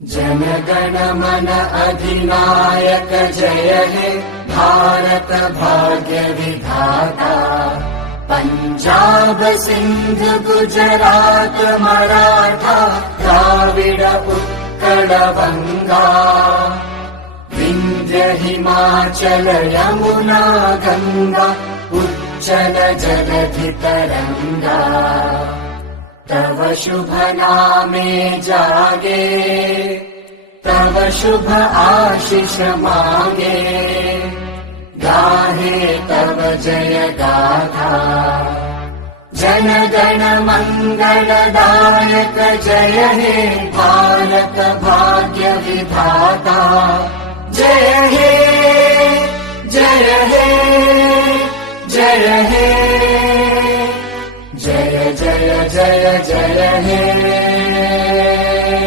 जनगण मन अधिनायक जय हे भारत भाग्य विधाता। पंजाब सिंध गुजरात मराठा द्राविड उत्कल बंगा। विंध्य हिमाचल यमुना गंगा उच्चल जलधि तरंगा। तव शुभ नामे जागे तव शुभ आशीष मांगे। गाहे तव जय गाथा जन गण मंगलदायक जय हे भारत भाग्य विधाता। जय हे जय हे जय हे जय जय जय जय हे।